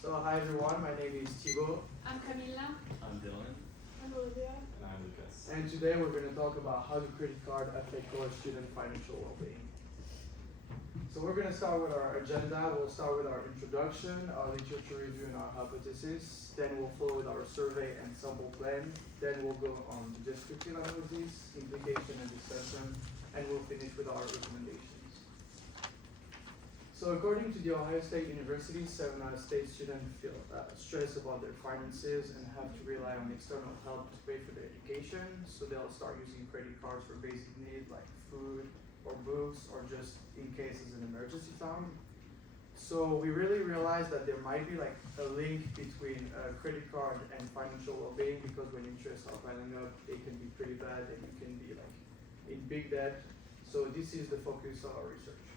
So hi everyone, my name is Thibaut, I'm Camila. I'm Dylan. I'm Olivia. And I'm Lucas. and today we're going to talk about how the credit card affect college student financial well-being. So we're going to start with our agenda. We'll start with our introduction, our literature review, and our hypothesis. Then we'll follow with our survey and sample plan. Then we'll go on descriptive analysis, implication, and discussion, and we'll finish with our recommendations. So according to the Ohio State University, 7 out of state students feel stressed about their finances and have to rely on external help to pay for their education. So they'll start using credit cards for basic needs like food or books or just in case as an emergency fund. So we really realized that there might be like a link between a credit card and financial well-being, because when interests are piling up, they can be pretty bad and you can be like in big debt. So this is the focus of our research.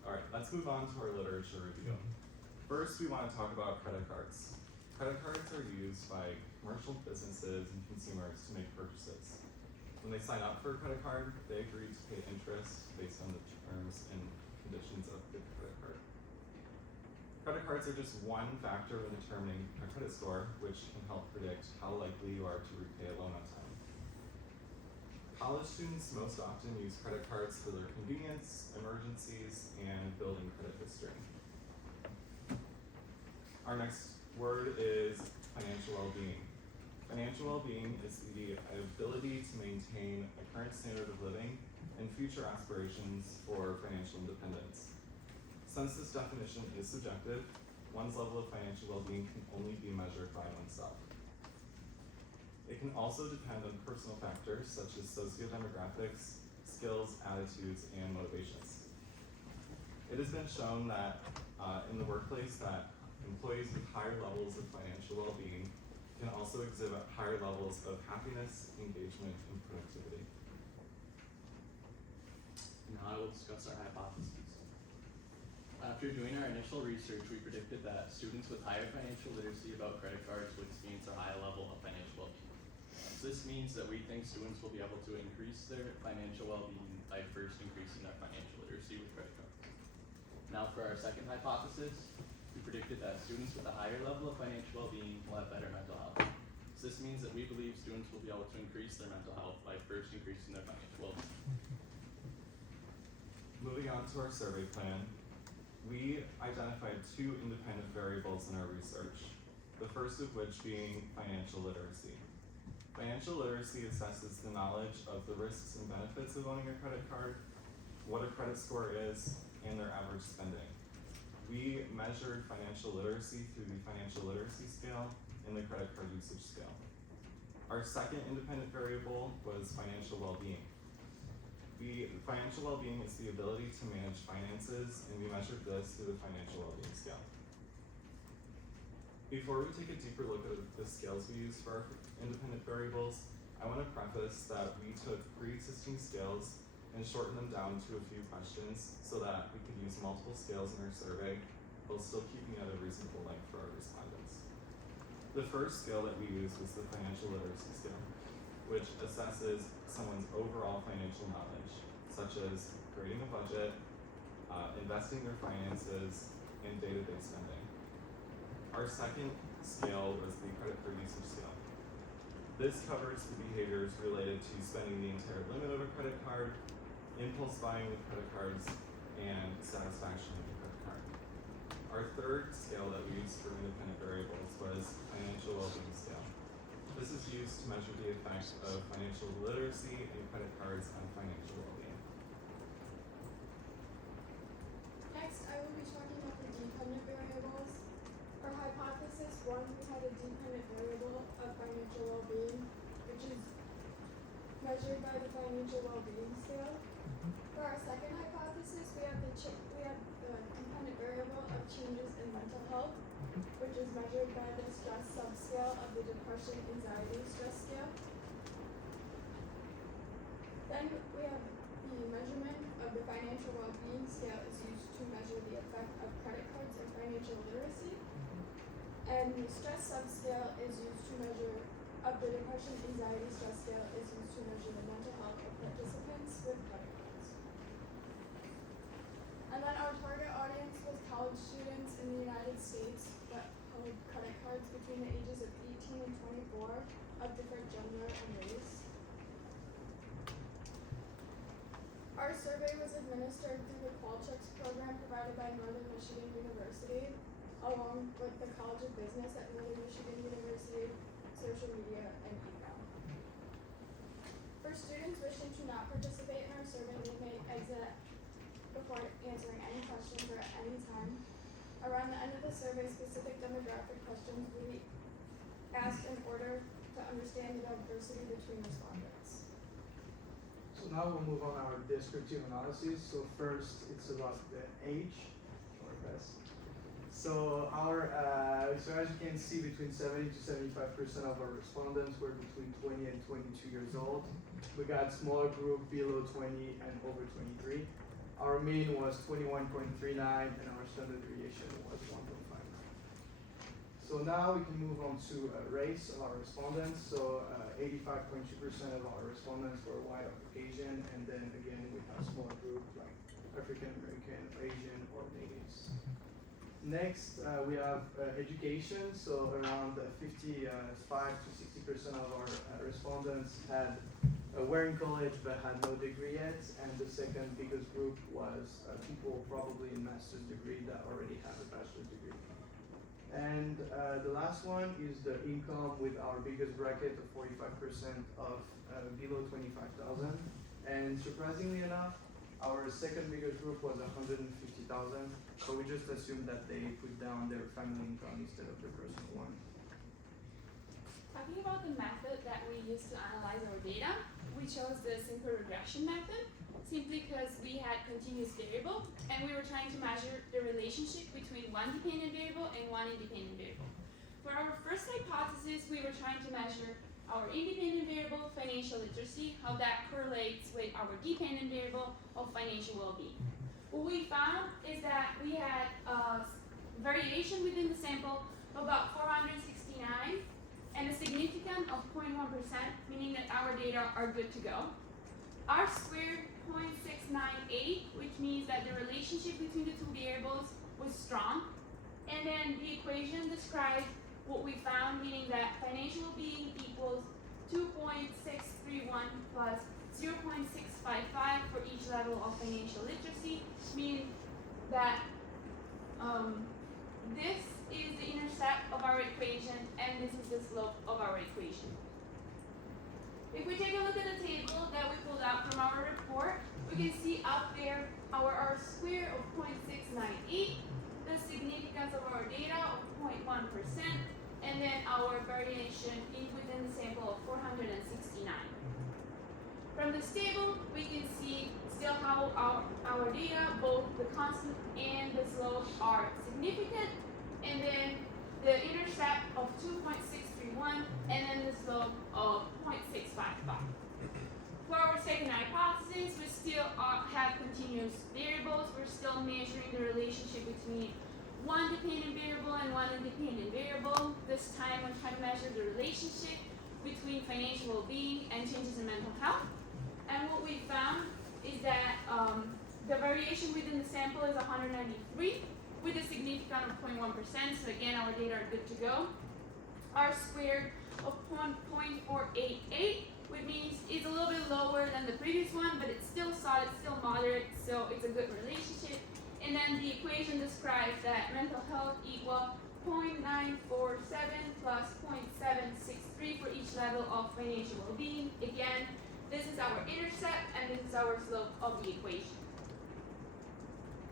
Alright, let's move on to our literature review. First, we want to talk about credit cards. Credit cards are used by commercial businesses and consumers to make purchases. When they sign up for a credit card, they agree to pay interest based on the terms and conditions of the credit card. Credit cards are just one factor when determining a credit score, which can help predict how likely you are to repay a loan on time. College students most often use credit cards for their convenience, emergencies, and building credit history. Our next word is financial well-being. Financial well-being is the ability to maintain a current standard of living and future aspirations for financial independence. Since this definition is subjective, one's level of financial well-being can only be measured by oneself. It can also depend on personal factors such as sociodemographics, skills, attitudes, and motivations. It has been shown that in the workplace that employees with higher levels of financial well-being can also exhibit higher levels of happiness, engagement, and productivity. Now I will discuss our hypotheses. After doing our initial research, we predicted that students with higher financial literacy about credit cards would experience a high level of financial well-being. This means that we think students will be able to increase their financial well-being by first increasing their financial literacy with credit cards. Now for our second hypothesis, we predicted that students with a higher level of financial well-being will have better mental health. This means that we believe students will be able to increase their mental health by first increasing their financial well-being. Moving on to our survey plan, we identified two independent variables in our research, the first of which being financial literacy. Financial literacy assesses the knowledge of the risks and benefits of owning a credit card, what a credit score is, and their average spending. We measured financial literacy through the financial literacy scale and the credit card usage scale. Our second independent variable was financial well-being. Financial well-being is the ability to manage finances, and we measured this through the financial well-being scale. Before we take a deeper look at the scales we use for our independent variables, I want to preface that we took pre-existing scales and shortened them down to a few questions so that we could use multiple scales in our survey while still keeping it at a reasonable length for our respondents. The first scale that we used was the financial literacy scale, which assesses someone's overall financial knowledge, such as creating a budget, investing their finances, and day-to-day spending. Our second scale was the credit card usage scale. This covers the behaviors related to spending the entire limit of a credit card, impulse buying with credit cards, and satisfaction with the credit card. Our third scale that we used for independent variables was financial well-being scale. This is used to measure the effect of financial literacy and credit cards on financial well-being. Next, I will be talking about the dependent variables. For hypothesis 1, we had a dependent variable of financial well-being, which is measured by the financial well-being scale. For our second hypothesis, we have the dependent variable of changes in mental health, which is measured by the stress subscale of the depression anxiety stress scale. Then we have the measurement of the financial well-being scale is used to measure the effect of credit cards and financial literacy. And the stress subscale is used to measure of the depression anxiety stress scale is used to measure the mental health of participants with credit cards. And then our target audience was college students in the United administered through the Qualtrics program provided by Northern Michigan University, along with the College of Business at Northern Michigan University, social media, and email. For students wishing to not participate in our survey, they may exit before answering any questions or at any time. Around the end of the survey, specific demographic questions will be asked in order to understand the diversity between respondents. So now we'll move on our descriptive analysis. So first, it's about the age, or best. So so as you can see, between 70 to 75% of our respondents were between 20 and 22 years old. We got smaller group below 20 and over 23. Our mean was 21.39 and our standard deviation was 1.59. So now we can move on to race of our respondents. So 85.2% of our respondents were white or Caucasian, and then again we have smaller group like African American, Asian, or natives. Next, we have education. So around 55 to 60% of our respondents were in college but had no degree yet, and the second biggest group was people probably in master's degree that already have a bachelor's degree. And the last one is the income, with our biggest bracket of 45% of below 25,000. And surprisingly enough, our second biggest group was 150,000. So we just assumed that they put down their family income instead of their personal one. Talking about the method that we use to analyze our data, we chose the simple regression method simply because we had continuous variable and we were trying to measure the relationship between one dependent variable and one independent variable. For our first hypothesis, we were trying to measure our independent variable, financial literacy, how that correlates with our dependent variable of financial well-being. What we found is that we had a variation within the sample of about 469 and a significance of 0.1%, meaning that our data are good to go. R squared 0.698, which means that the relationship between the two variables was strong. And then the equation describes what we found, meaning that financial well-being equals 2.631 plus 0.655 for each level of financial literacy, meaning that this is the intercept of our equation and this is the slope of our equation. If we take a look at the table that we pulled out from our report, we can see up there our R squared of 0.698, the significance of our data of 0.1%, and then our variation within the sample of 469. From this table, we can see still how our data, both the constant and the slope, are significant, and then the intercept of 2.631, and then the slope of 0.655. For our second hypothesis, we still have continuous variables. We're still measuring the relationship between one dependent variable and one independent variable. This time we're trying to measure the relationship between financial well-being and changes in mental health. And what we found is that the variation within the sample is 193 with a significance of 0.1%. So again, our data are good to go. R squared of 0.488, which means it's a little bit lower than the previous one, but it's still solid, still moderate, so it's a good relationship. And then the equation describes that mental health equal 0.947 plus 0.763 for each level of financial well-being. Again, this is our intercept and this is our slope of the equation.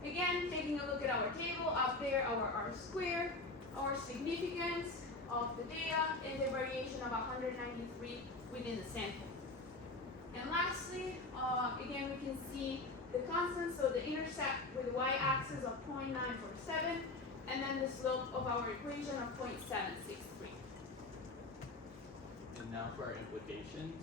Again, taking a look at our table, up there our R squared, our significance of the data, and the variation of 193 within the sample. And lastly, again, we can see the constant, so the intercept with the y-axis of 0.947, and then the slope of our equation of 0.763. And now for our implications.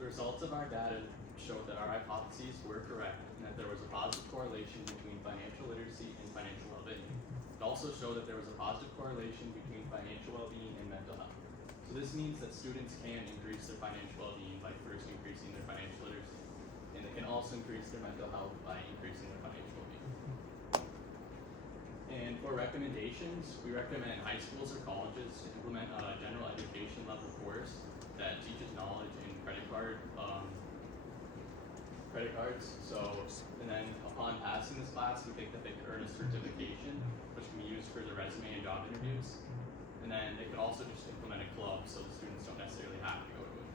The results of our data showed that our hypotheses were correct and that there was a positive correlation between financial literacy and financial well-being. It also showed that there was a positive correlation between financial well-being and mental health. So this means that students can increase their financial well-being by first increasing their financial literacy, and they can also increase their mental health by increasing their financial well-being. And for recommendations, we recommend high schools or colleges to implement a general education level course that teaches knowledge in credit card credit cards. So, and then upon passing this class, we think that they could earn a certification, which can be used for their resume and job interviews. And then they could also just implement a club, so the students don't necessarily have to go to it.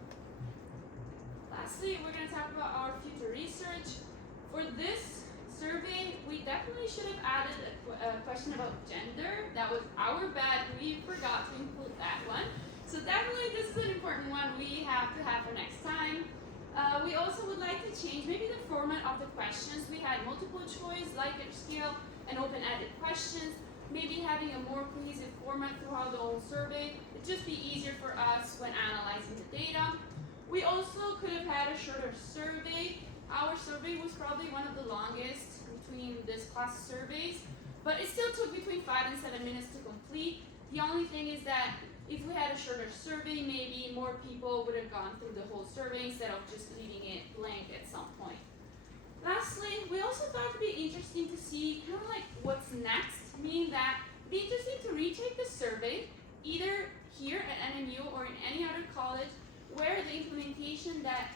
Lastly, we're going to talk about our future research. For this survey, we definitely should have added a question about gender. That was our bad. We forgot to include that one. So definitely this is an important one we have to have for next time. We also would like to change maybe the format of the questions. We had multiple choice, life scale, and open-ended questions. Maybe having a more cohesive format throughout the whole survey. It'd just be easier for us when analyzing the data. We also could have had a shorter survey. Our survey was probably one of the longest between this class surveys, but it still took between 5 and 7 minutes to complete. The only thing is that if we had a shorter survey, maybe more people would have gone through the whole survey instead of just leaving it blank at some point. Lastly, we also thought it would be interesting to see kind of like what's next, meaning that it'd be interesting to retake the survey, either here at NMU or in any other college, where the implementation that,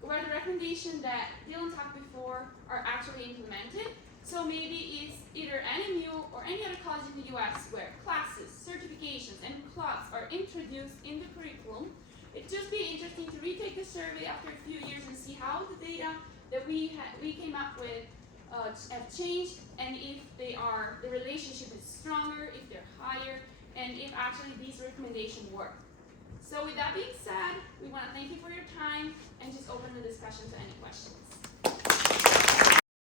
where the recommendation that Dylan talked before are actually implemented. So maybe it's either NMU or any other college in the US where classes, certifications, and clubs are introduced in the curriculum. It'd just be interesting to retake the survey after a few years and see how the data that we came up with have changed, and if the relationship is stronger, if they're higher, and if actually these recommendations work. So with that being said, we want to thank you for your time and just open the discussion to any questions.